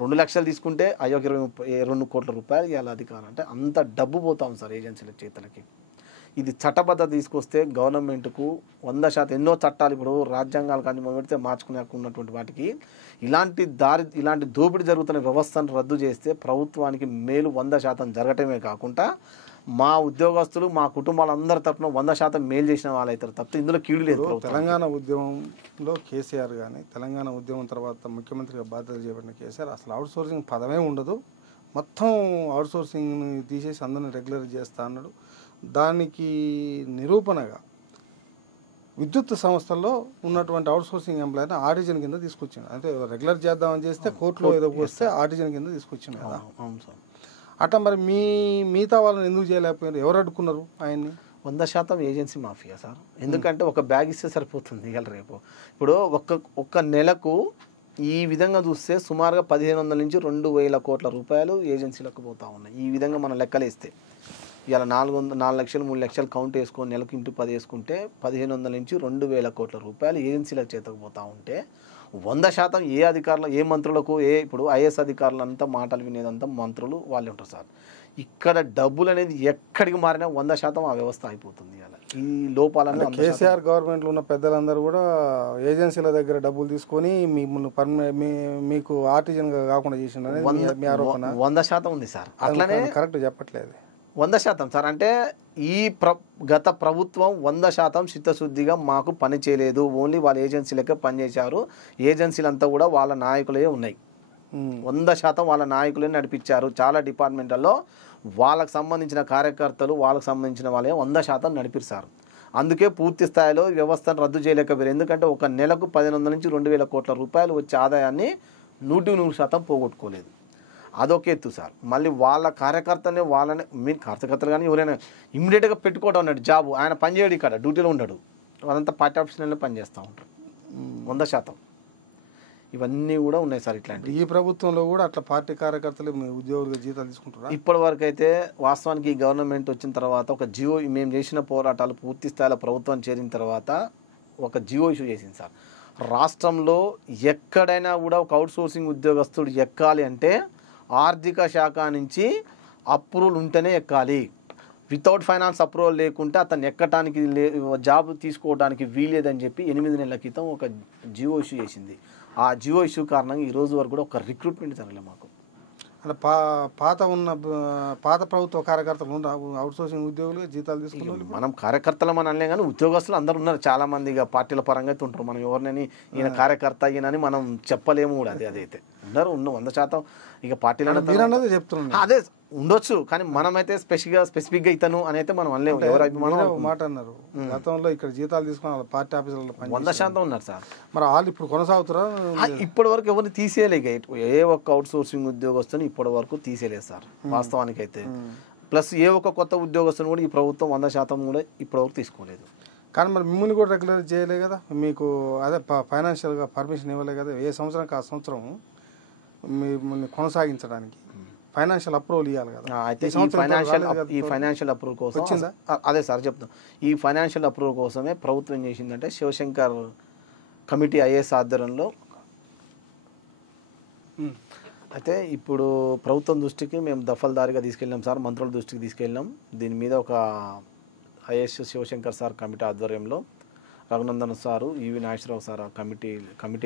2 లక్షలు తీసుకుంటే అయ్యో 2 కోట్ల రూపాయలు ఇవాళ అధికారం. అంటే అంత డబ్బు పోతాం సార్ ఏజెన్సీల చేతులకి. ఇది చట్టబద్ధత తీసుకొస్తే గవర్నమెంట్కు 100% ఎన్నో చట్టాలు ఇప్పుడు రాజ్యాంగాలు కానీ పెడితే మార్చుకున్నటువంటి వాటికి ఇలాంటి దోపిడీ జరుగుతున్న వ్యవస్థను రద్దు చేస్తే ప్రభుత్వానికి మేలు 100% జరగటమే కాకుండా మా ఉద్యోగస్తులు మా కుటుంబాలందరి తరఫున 100% మేలు చేసిన వాళ్ళు అవుతారు తప్ప ఇందులో కీడు లేదు. తెలంగాణ ఉద్యమంలో కేసీఆర్ కానీ తెలంగాణ ఉద్యమం తర్వాత ముఖ్యమంత్రిగా బాధ్యతలు చేపట్టిన కేసీఆర్ అసలు అవుట్ సోర్సింగ్ పదమే ఉండదు, మొత్తం అవుట్ సోర్సింగ్ని తీసేసి అందరిని రెగ్యులర్ చేస్తా అన్నాడు. దానికి నిరూపణగా విద్యుత్ సంస్థల్లో ఉన్నటువంటి అవుట్ సోర్సింగ్ ఎంప్లాయీని ఆర్టిజన్ కింద తీసుకొచ్చిండు. అంటే రెగ్యులర్ చేద్దామని చేస్తే కోర్టులో ఏదో వస్తే ఆర్టిజన్ కింద తీసుకొచ్చిండు కదా. అట్లా మరి మిగతా వాళ్ళని ఎందుకు చేయలేకపోయారు? ఎవరు అడ్డుకున్నారు ఆయన్ని? 100% ఏజెన్సీ మాఫియా సార్. ఎందుకంటే ఒక బ్యాగ్ ఇస్తే సరిపోతుంది ఇవాళ రేపు. ఇప్పుడు ఒక్క నెలకు ఈ విధంగా చూస్తే సుమారుగా 1500 నుంచి 2000 కోట్ల రూపాయలు ఏజెన్సీలకు పోతా ఉన్నాయి. ఈ విధంగా మనం లెక్కలేస్తే ఇవాళ 4 లక్షలు 3 లక్షలు కౌంట్ వేసుకొని నెలకు ఇంటూ 10 వేసుకుంటే 1500 నుంచి 2000 కోట్ల రూపాయలు ఏజెన్సీల చేతకు పోతా ఉంటే 100% ఏ అధికారులు ఏ మంత్రులకు ఇప్పుడు ఐఏఎస్ అధికారులంతా మాటలు వినేదంతా మంత్రులు వాళ్ళే ఉంటారు సార్. ఇక్కడ డబ్బులు అనేది ఎక్కడికి మారినా 100% ఆ వ్యవస్థ అయిపోతుంది. అలా ఈ లోపాలను కేసీఆర్ గవర్నమెంట్లో ఉన్న పెద్దలందరూ కూడా ఏజెన్సీల దగ్గర డబ్బులు తీసుకొని మీకు ఆర్టిజన్గా కాకుండా చేసిండు మీ ఆరోపణ. 100% ఉంది సార్. అట్లనే కరెక్ట్ చెప్పట్లేదు. 100% సార్. అంటే ఈ గత ప్రభుత్వం 100% చిత్తశుద్ధిగా మాకు పని చేయలేదు, ఓన్లీ వాళ్ళ ఏజెన్సీలకే పనిచేశారు. ఏజెన్సీలంతా కూడా వాళ్ళ నాయకులే ఉన్నాయి. 100% వాళ్ళ నాయకులే నడిపించారు. చాలా డిపార్ట్మెంట్లలో వాళ్ళకు సంబంధించిన కార్యకర్తలు వాళ్ళకు సంబంధించిన వాళ్ళే 100% నడిపిస్తారు. అందుకే పూర్తి స్థాయిలో వ్యవస్థను రద్దు చేయలేకపోయారు. ఎందుకంటే ఒక నెలకు 1500 నుంచి 2000 కోట్ల రూపాయలు వచ్చే ఆదాయాన్ని 100% పోగొట్టుకోలేదు. అదొక ఎత్తు సార్. మళ్ళీ వాళ్ళ కార్యకర్తనే వాళ్ళని కార్యకర్తలు కానీ ఎవరైనా ఇమ్మీడియట్గా పెట్టుకోవడం అన్నాడు జాబు. ఆయన పనిచేయడు, ఇక్కడ డ్యూటీలో ఉండడు, వాళ్ళంతా పార్టీ ఆఫీసులలో పనిచేస్తూ ఉంటారు. 100% ఇవన్నీ కూడా ఉన్నాయి సార్. ఇట్లాంటి ఈ ప్రభుత్వంలో కూడా అట్లా పార్టీ కార్యకర్తలు ఉద్యోగులుగా జీతాలు తీసుకుంటారు. ఇప్పటి వరకు అయితే వాస్తవానికి ఈ గవర్నమెంట్ వచ్చిన తర్వాత ఒక జియో మేము చేసిన పోరాటాలు పూర్తి స్థాయిలో ప్రభుత్వం చేరిన తర్వాత ఒక జియో ఇష్యూ చేసింది సార్. రాష్ట్రంలో ఎక్కడైనా కూడా ఒక అవుట్ సోర్సింగ్ ఉద్యోగస్తుడు ఎక్కాలి అంటే ఆర్థిక శాఖ నుంచి అప్రూవల్ ఉంటేనే ఎక్కాలి. వితౌట్ ఫైనాన్స్ అప్రూవల్ లేకుంటే అతను ఎక్కడానికి జాబ్ తీసుకోవడానికి వీలేదని చెప్పి 8 నెలల క్రితం ఒక జియో ఇష్యూ చేసింది. ఆ జియో ఇష్యూ కారణంగా ఈ రోజు వరకు కూడా ఒక రిక్రూట్మెంట్ జరగలేదు మాకు. అంటే పాత ప్రభుత్వ కార్యకర్తలు అవుట్ సోర్సింగ్ ఉద్యోగులు జీతాలు తీసుకున్నారు. మనం కార్యకర్తలు మనం అనలే కానీ ఉద్యోగస్తులు అందరూ ఉన్నారు. చాలా మంది ఇక పార్టీల పరంగా అయితే ఉంటారు. మనం ఎవరినని ఈయన కార్యకర్త ఈయనని మనం చెప్పలేము కూడా. అదైతే ఉన్నారు 100% ఇక పార్టీలు చెప్తున్నాను. అదే ఉండొచ్చు కానీ మనమైతే స్పెసిఫిక్ గా ఇతను అని అయితే మనం అనలేము. ఎవరైతే మాట అన్నారు గతంలో ఇక్కడ జీతాలు తీసుకుని పార్టీ ఆఫీసులలో 100% ఉన్నారు సార్. మరి వాళ్ళు ఇప్పుడు కొనసాగుతారా? ఇప్పటి వరకు ఎవరిని తీసేయలేక ఏ ఒక్క అవుట్ సోర్సింగ్ ఉద్యోగస్తుని ఇప్పటి వరకు తీసేయలేదు సార్ వాస్తవానికి అయితే. ప్లస్ ఏ ఒక్క కొత్త ఉద్యోగస్తుని కూడా ఈ ప్రభుత్వం 100% కూడా ఇప్పటి వరకు తీసుకోలేదు. కానీ మరి మిమ్మల్ని కూడా రెగ్యులర్ చేయలే కదా, మీకు అదే ఫైనాన్షియల్గా పర్మిషన్ ఇవ్వలే కదా. ఏ సంవత్సరానికి ఆ సంవత్సరం మిమ్మల్ని కొనసాగించడానికి ఫైనాన్షియల్ అప్రూవల్ ఇవ్వాలి కదా. అయితే ఈ ఫైనాన్షియల్ అప్రూవల్ కోసం వచ్చిందా? అదే సార్ చెప్తాం. ఈ ఫైనాన్షియల్ అప్రూవల్ కోసమే ప్రభుత్వం ఏం చేసిందంటే శివశంకర్ కమిటీ ఐఏఎస్ ఆధ్వర్యంలో అయితే ఇప్పుడు ప్రభుత్వం దృష్టికి మేము దఫల్దారిగా తీసుకెళ్ళాం సార్, మంత్రుల దృష్టికి తీసుకెళ్ళాం. దీని మీద ఒక ఐఏఎస్ శివశంకర్ సార్ కమిటీ ఆధ్వర్యంలో రఘునందన్ సారు ఈవి నాగేశ్వరరావు సార్ కమిటీ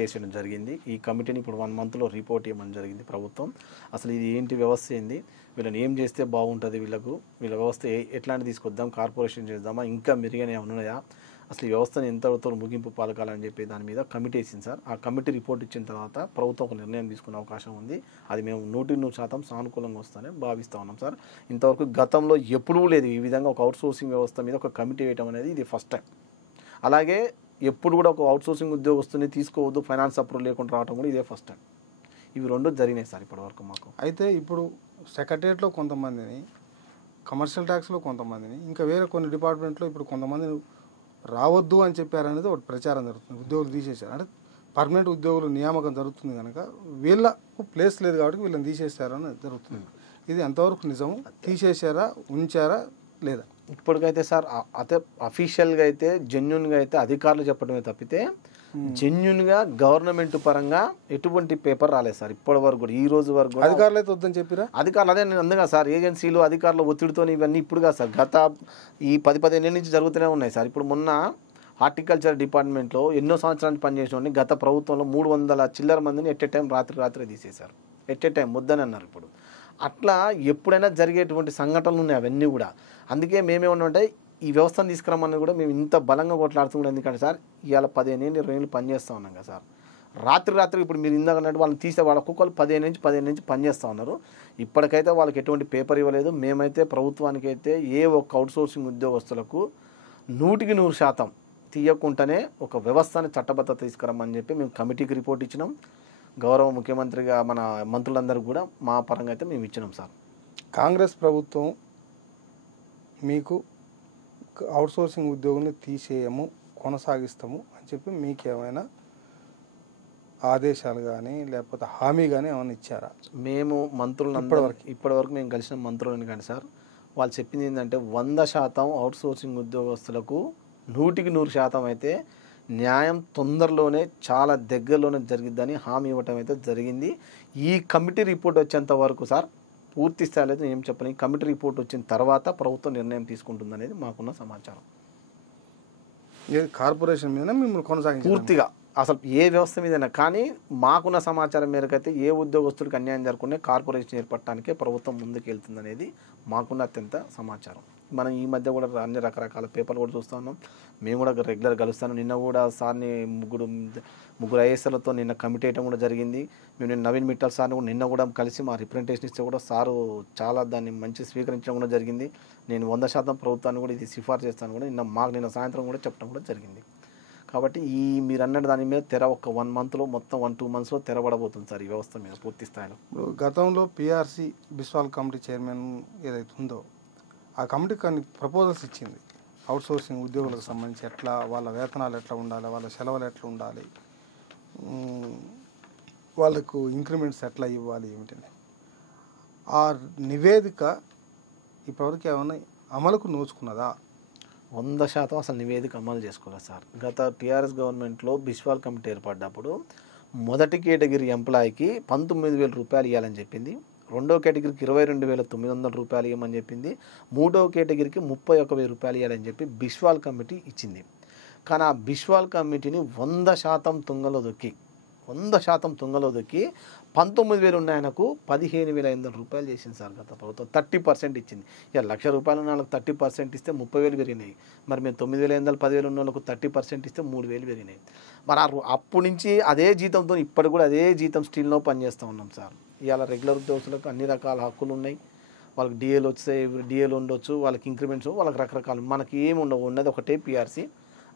వేసడం జరిగింది. ఈ కమిటీని ఇప్పుడు 1 మంత్లో రిపోర్ట్ ఇవ్వమని జరిగింది ప్రభుత్వం. అసలు ఇది ఏంటి వ్యవస్థ ఏంది, వీళ్ళని ఏం చేస్తే బాగుంటుంది, వీళ్ళ వ్యవస్థ ఎట్లాంటి తీసుకొద్దాం, కార్పొరేషన్ చేద్దామా, ఇంకా మెరుగైన ఉన్నాయా, అసలు ఈ వ్యవస్థను ఎంతతో ముగింపు పాలకాలని చెప్పి దాని మీద కమిటీ వేసింది సార్. ఆ కమిటీ రిపోర్ట్ ఇచ్చిన తర్వాత ప్రభుత్వం ఒక నిర్ణయం తీసుకునే అవకాశం ఉంది. అది మేము 100% సానుకూలంగా వస్తానే భావిస్తూ ఉన్నాం సార్. ఇంతవరకు గతంలో ఎప్పుడూ లేదు ఈ విధంగా ఒక అవుట్ సోర్సింగ్ వ్యవస్థ మీద ఒక కమిటీ వేయడం అనేది ఇది ఫస్ట్ టైం. అలాగే ఎప్పుడు కూడా ఒక అవుట్ సోర్సింగ్ ఉద్యోగస్తుని తీసుకోవద్దు, ఫైనాన్స్ అప్రూవల్ లేకుండా రావడం కూడా ఇదే ఫస్ట్ టైం. ఇవి 2 జరిగినాయి సార్ ఇప్పటివరకు మాకు. అయితే ఇప్పుడు సెక్రటరియట్లో కొంతమందిని, కమర్షియల్ ట్యాక్స్లో కొంతమందిని, ఇంకా వేరే కొన్ని డిపార్ట్మెంట్లో ఇప్పుడు కొంతమందిని రావద్దు అని చెప్పారనేది ఒకటి ప్రచారం జరుగుతుంది. ఉద్యోగులు తీసేశారు అంటే పర్మనెంట్ ఉద్యోగులు నియామకం జరుగుతుంది కనుక వీళ్ళకు ప్లేస్ లేదు కాబట్టి వీళ్ళని తీసేశారని జరుగుతుంది. ఇది ఎంతవరకు నిజం? తీసేశారా, ఉంచారా లేదా? ఇప్పటికైతే సార్ అయితే అఫీషియల్గా అయితే జెన్యున్గా అయితే అధికారులు చెప్పడమే తప్పితే జెన్యున్గా గవర్నమెంట్ పరంగా ఎటువంటి పేపర్ రాలేదు సార్ ఇప్పటి వరకు కూడా, ఈ రోజు వరకు కూడా. అధికారులు అయితే వద్దని చెప్పిరా? అధికారులు అదే నేను అందుగా సార్, ఏజెన్సీలు అధికారుల ఒత్తిడితో ఇవన్నీ ఇప్పుడుగా సార్, గత ఈ 10-15 ఏళ్ళ నుంచి జరుగుతూనే ఉన్నాయి సార్. ఇప్పుడు మొన్న హార్టికల్చర్ డిపార్ట్మెంట్లో ఎన్నో సంవత్సరాలు పనిచేసిన గత ప్రభుత్వంలో 300 చిల్లర మందిని ఎట్ ఏ టైం రాత్రి తీసేశారు. ఎట్ ఏ టైం వద్దని అన్నారు. ఇప్పుడు అట్లా ఎప్పుడైనా జరిగేటువంటి సంఘటనలు ఉన్నాయి అవన్నీ కూడా. అందుకే మేమేమన్నామంటే ఈ వ్యవస్థను తీసుకురామని కూడా మేము ఇంత బలంగా కొట్లాడుతున్నాం. ఎందుకంటే సార్ ఇవాళ 15 ఏళ్ళు 20 ఏళ్ళు పనిచేస్తూ ఉన్నాం కదా సార్. రాత్రి ఇప్పుడు మీరు ఇందాక అన్నట్టు వాళ్ళని తీసే వాళ్ళ ఒక్కొక్కరు 15 నుంచి పనిచేస్తూ ఉన్నారు. ఇప్పటికైతే వాళ్ళకి ఎటువంటి పేపర్ ఇవ్వలేదు. మేమైతే ప్రభుత్వానికి అయితే ఏ ఒక్క అవుట్సోర్సింగ్ ఉద్యోగస్తులకు 100% తీయకుండానే ఒక వ్యవస్థని చట్టబద్ధత తీసుకురమ్మని చెప్పి మేము కమిటీకి రిపోర్ట్ ఇచ్చినాం. గౌరవ ముఖ్యమంత్రిగా మన మంత్రులందరూ కూడా మా పరంగా అయితే మేము ఇచ్చినాం సార్. కాంగ్రెస్ ప్రభుత్వం మీకు అవుట్సోర్సింగ్ ఉద్యోగుల్ని తీసేయము, కొనసాగిస్తాము అని చెప్పి మీకేమైనా ఆదేశాలు కానీ లేకపోతే హామీ కానీ ఏమైనా ఇచ్చారా? మేము మంత్రులందరూ ఇప్పటివరకు మేము కలిసిన మంత్రులని కానీ సార్, వాళ్ళు చెప్పింది ఏంటంటే 100% అవుట్సోర్సింగ్ ఉద్యోగస్తులకు 100% అయితే న్యాయం తొందరలోనే చాలా దగ్గరలోనే జరిగిద్దని హామీ ఇవ్వటం అయితే జరిగింది. ఈ కమిటీ రిపోర్ట్ వచ్చేంత వరకు సార్ పూర్తి స్థాయిలో ఏం చెప్పని, కమిటీ రిపోర్ట్ వచ్చిన తర్వాత ప్రభుత్వం నిర్ణయం తీసుకుంటుంది అనేది మాకున్న సమాచారం. కార్పొరేషన్ మీద మిమ్మల్ని కొనసాగించారు పూర్తిగా అసలు ఏ వ్యవస్థ మీదైనా కానీ మాకున్న సమాచారం మేరకు అయితే ఏ ఉద్యోగస్తుడికి అన్యాయం జరగకుండా కార్పొరేషన్ ఏర్పడటానికే ప్రభుత్వం ముందుకు వెళ్తుంది అనేది మాకున్న అత్యంత సమాచారం. మనం ఈ మధ్య కూడా అన్ని రకరకాల పేపర్లు కూడా చూస్తూ ఉన్నాం. మేము కూడా రెగ్యులర్ కలుస్తాను. నిన్న కూడా సార్ని ముగ్గురు ఐఏఎస్లతో నిన్న కమిటీ వేయడం కూడా జరిగింది. మేము నిన్న నవీన్ మిట్టల్ సార్ని కూడా నిన్న కూడా కలిసి మా రిప్రజెంటేషన్ ఇస్తే కూడా సారు చాలా దాన్ని మంచి స్వీకరించడం కూడా జరిగింది. నేను 100% ప్రభుత్వాన్ని కూడా ఇది సిఫార్సు చేస్తాను కూడా నిన్న సాయంత్రం కూడా చెప్పడం కూడా జరిగింది. కాబట్టి మీరు అన్నట్టు దాని మీద తెర ఒక 1 మంత్లో మొత్తం 1-2 మంత్స్లో తెరబడబోతుంది సార్ ఈ వ్యవస్థ మీద పూర్తి స్థాయిలో. గతంలో పిఆర్సీ బిస్వాల్ కమిటీ చైర్మన్ ఏదైతే ఉందో ఆ కమిటీ కొన్ని ప్రపోజల్స్ ఇచ్చింది. అవుట్సోర్సింగ్ ఉద్యోగులకు సంబంధించి ఎట్లా వాళ్ళ వేతనాలు ఎట్లా ఉండాలి, వాళ్ళ సెలవులు ఎట్లా ఉండాలి, వాళ్ళకు ఇంక్రిమెంట్స్ ఎట్లా ఇవ్వాలి ఏమిటని. ఆ నివేదిక ఇప్పటివరకు ఏమైనా అమలుకు నోచుకున్నదా? 100% అసలు నివేదిక అమలు చేసుకోలేదు సార్. గత టీఆర్ఎస్ గవర్నమెంట్లో బిస్వాల్ కమిటీ ఏర్పడ్డప్పుడు మొదటి కేటగిరీ ఎంప్లాయీకి 19,000 రూపాయలు ఇవ్వాలని చెప్పింది. రెండో కేటగిరీకి 22,900 రూపాయలు ఇవ్వమని చెప్పింది. మూడో కేటగిరీకి 31,000 రూపాయలు ఇవ్వాలని చెప్పి బిస్వాల్ కమిటీ ఇచ్చింది. కానీ ఆ బిస్వాల్ కమిటీని 100% తుంగలో దొక్కి 19,000 ఉన్న ఆయనకు 15,500 రూపాయలు చేసింది సార్ గత ప్రభుత్వం. 30% ఇచ్చింది. ఇక 1,00,000 రూపాయలు ఉన్న వాళ్ళకి 30% ఇస్తే 30,000 పెరిగినాయి. మరి మేము 9,500 10,000 ఉన్న వాళ్ళకు 30% ఇస్తే 3,000 పెరిగినాయి. మరి అప్పటి నుంచి అదే జీతంతో ఇప్పటి కూడా అదే జీతం స్టీల్లో పనిచేస్తూ ఉన్నాం సార్. ఇవాళ రెగ్యులర్ ఉద్యోగులకు అన్ని రకాల హక్కులు ఉన్నాయి. వాళ్ళకి డిఏలు వస్తాయి, డిఏలు ఉండొచ్చు, వాళ్ళకి ఇంక్రిమెంట్స్, వాళ్ళకి రకరకాలు. మనకి ఏమి ఉండవు. ఉన్నది ఒకటే పిఆర్సీ,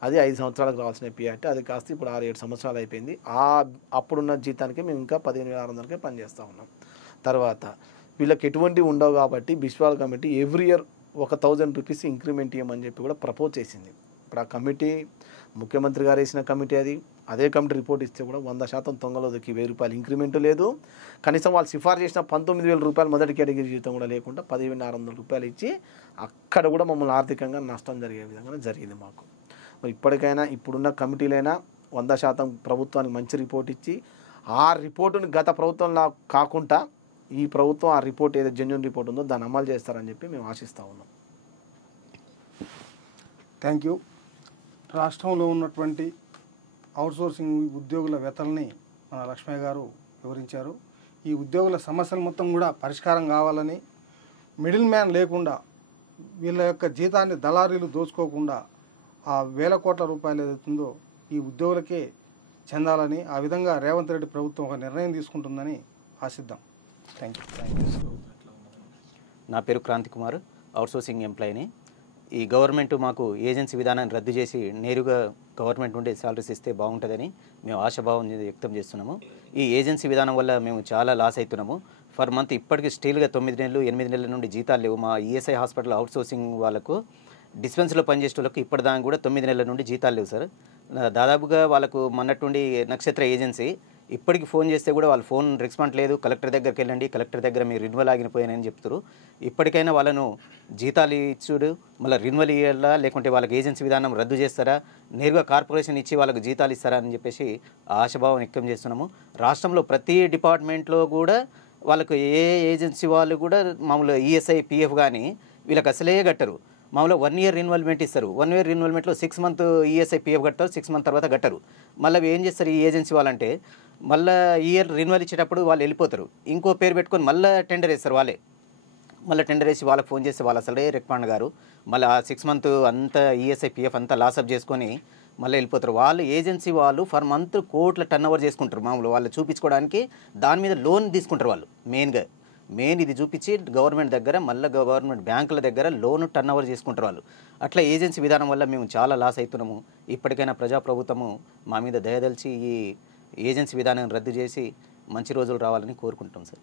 అది 5 సంవత్సరాలకు రావాల్సిన పిఆర్టీ. అది కాస్త ఇప్పుడు 6-7 సంవత్సరాలు అయిపోయింది. అప్పుడున్న జీతానికి మేము ఇంకా 15,600కే పనిచేస్తూ ఉన్నాం. తర్వాత వీళ్ళకి ఎటువంటి ఉండవు కాబట్టి Biswal committee every year 1,000 rupees increment ఇవ్వమని చెప్పి కూడా ప్రపోజ్ చేసింది. ఇప్పుడు ఆ కమిటీ ముఖ్యమంత్రి గారు వేసిన కమిటీ అదే కమిటీ రిపోర్ట్ ఇస్తే కూడా 100% తొంగలో దొరికి 1,000 రూపాయలు ఇంక్రిమెంట్ లేదు. కనీసం వాళ్ళు సిఫార్సు చేసిన 19,000 రూపాయలు మొదటి కేటగిరీ జీతం కూడా లేకుండా 15,600 రూపాయలు ఇచ్చి అక్కడ కూడా మమ్మల్ని ఆర్థికంగా నష్టం జరిగే విధంగా జరిగింది మాకు. మరి ఇప్పటికైనా ఇప్పుడున్న కమిటీలైనా 100% ప్రభుత్వానికి మంచి రిపోర్ట్ ఇచ్చి ఆ రిపోర్టుని గత ప్రభుత్వంలా కాకుండా ఈ ప్రభుత్వం ఆ రిపోర్ట్ ఏదో జెన్యూన్ రిపోర్ట్ ఉందో దాన్ని అమలు చేస్తారని చెప్పి మేము ఆశిస్తూ ఉన్నాం. Thank you. రాష్ట్రంలో ఉన్నటువంటి అవుట్సోర్సింగ్ ఉద్యోగుల వేతనని మన లక్ష్మయ్య గారు వివరించారు. ఈ ఉద్యోగుల సమస్యలు మొత్తం కూడా పరిష్కారం కావాలని, మిడిల్ మ్యాన్ లేకుండా వీళ్ళ యొక్క జీతాన్ని దళారీలు దోచుకోకుండా ఆ 1,000 కోట్ల రూపాయలు ఏదైతుందో ఈ ఉద్యోగులకే చెందాలని, ఆ విధంగా రేవంత్ రెడ్డి ప్రభుత్వం ఒక నిర్ణయం తీసుకుంటుందని ఆశిద్దాం. Thank you. నా పేరు క్రాంతి కుమార్, అవుట్సోర్సింగ్ ఎంప్లాయీని. ఈ గవర్నమెంట్ మాకు ఏజెన్సీ విధానాన్ని రద్దు చేసి నేరుగా గవర్నమెంట్ నుండి సాలరీస్ ఇస్తే బాగుంటుందని మేము ఆశాభావం వ్యక్తం చేస్తున్నాము. ఈ ఏజెన్సీ విధానం వల్ల మేము చాలా లాస్ అవుతున్నాము. ఫర్ మంత్ ఇప్పటికీ స్టీల్గా 9 నెలలు 8 నెలల నుండి జీతాలు లేవు. మా ఈఎస్ఐ హాస్పిటల్ అవుట్సోర్సింగ్ వాళ్ళకు డిస్పెన్సరీలో పనిచేసే వాళ్ళకు ఇప్పటిదాకా కూడా 9 నెలల నుండి జీతాలు లేవు సార్. దాదాపుగా వాళ్ళకు మొన్నట్టుండి నక్షత్ర ఏజెన్సీ ఇప్పటికి ఫోన్ చేస్తే కూడా వాళ్ళు ఫోన్ రెస్పాండ్ లేదు, కలెక్టర్ దగ్గరికి వెళ్ళండి, కలెక్టర్ దగ్గర మీరు రిన్యువల్ ఆగిపోయానని చెప్తారు. ఇప్పటికైనా వాళ్ళను జీతాలు ఇచ్చుడు, మళ్ళీ రిన్యువల్ ఇవ్వాలా లేకుంటే వాళ్ళకి ఏజెన్సీ విధానం రద్దు చేస్తారా, నేరుగా కార్పొరేషన్ ఇచ్చి వాళ్ళకి జీతాలు ఇస్తారా అని చెప్పేసి ఆశాభావం వ్యక్తం చేస్తున్నాము. రాష్ట్రంలో ప్రతి డిపార్ట్మెంట్లో కూడా వాళ్ళకు ఏ ఏజెన్సీ వాళ్ళు కూడా మామూలు ఈఎస్ఐ పిఎఫ్ కానీ వీళ్ళకి అసలే కట్టరు. మామూలుగా 1 year రిన్యువల్మెంట్ ఇస్తారు. 1 year రిన్యువల్మెంట్లో 6 month ఈఎస్ఐ పిఎఫ్ కట్టారు, 6 month తర్వాత కట్టరు. మళ్ళీ ఏం చేస్తారు ఈ ఏజెన్సీ వాళ్ళంటే, మళ్ళీ ఇయర్ రిన్యువల్ ఇచ్చేటప్పుడు వాళ్ళు వెళ్ళిపోతారు, ఇంకో పేరు పెట్టుకొని మళ్ళీ టెండర్ వేస్తారు వాళ్ళే. మళ్ళీ టెండర్ వేసి వాళ్ళకి ఫోన్ చేస్తే వాళ్ళు అసలే రెస్పాండ్ గారు, మళ్ళీ ఆ 6 month అంతా ఈఎస్ఐ పిఎఫ్ అంతా లాసప్ చేసుకొని మళ్ళీ వెళ్ళిపోతారు. వాళ్ళు ఏజెన్సీ వాళ్ళు ఫర్ మంత్ కోట్ల టర్న్ ఓవర్ చేసుకుంటారు. మామూలు వాళ్ళు చూపించుకోవడానికి దాని మీద లోన్ తీసుకుంటారు వాళ్ళు. మెయిన్ ఇది చూపించి గవర్నమెంట్ దగ్గర మళ్ళీ గవర్నమెంట్ బ్యాంకుల దగ్గర లోన్ టర్న్ ఓవర్ చేసుకుంటారు వాళ్ళు. అట్లా ఏజెన్సీ విధానం వల్ల మేము చాలా లాస్ అవుతున్నాము. ఇప్పటికైనా ప్రజాప్రభుత్వము మా మీద దయదలిచి ఈ ఏజెన్సీ విధానం రద్దు చేసి మంచి రోజులు రావాలని కోరుకుంటాం సార్.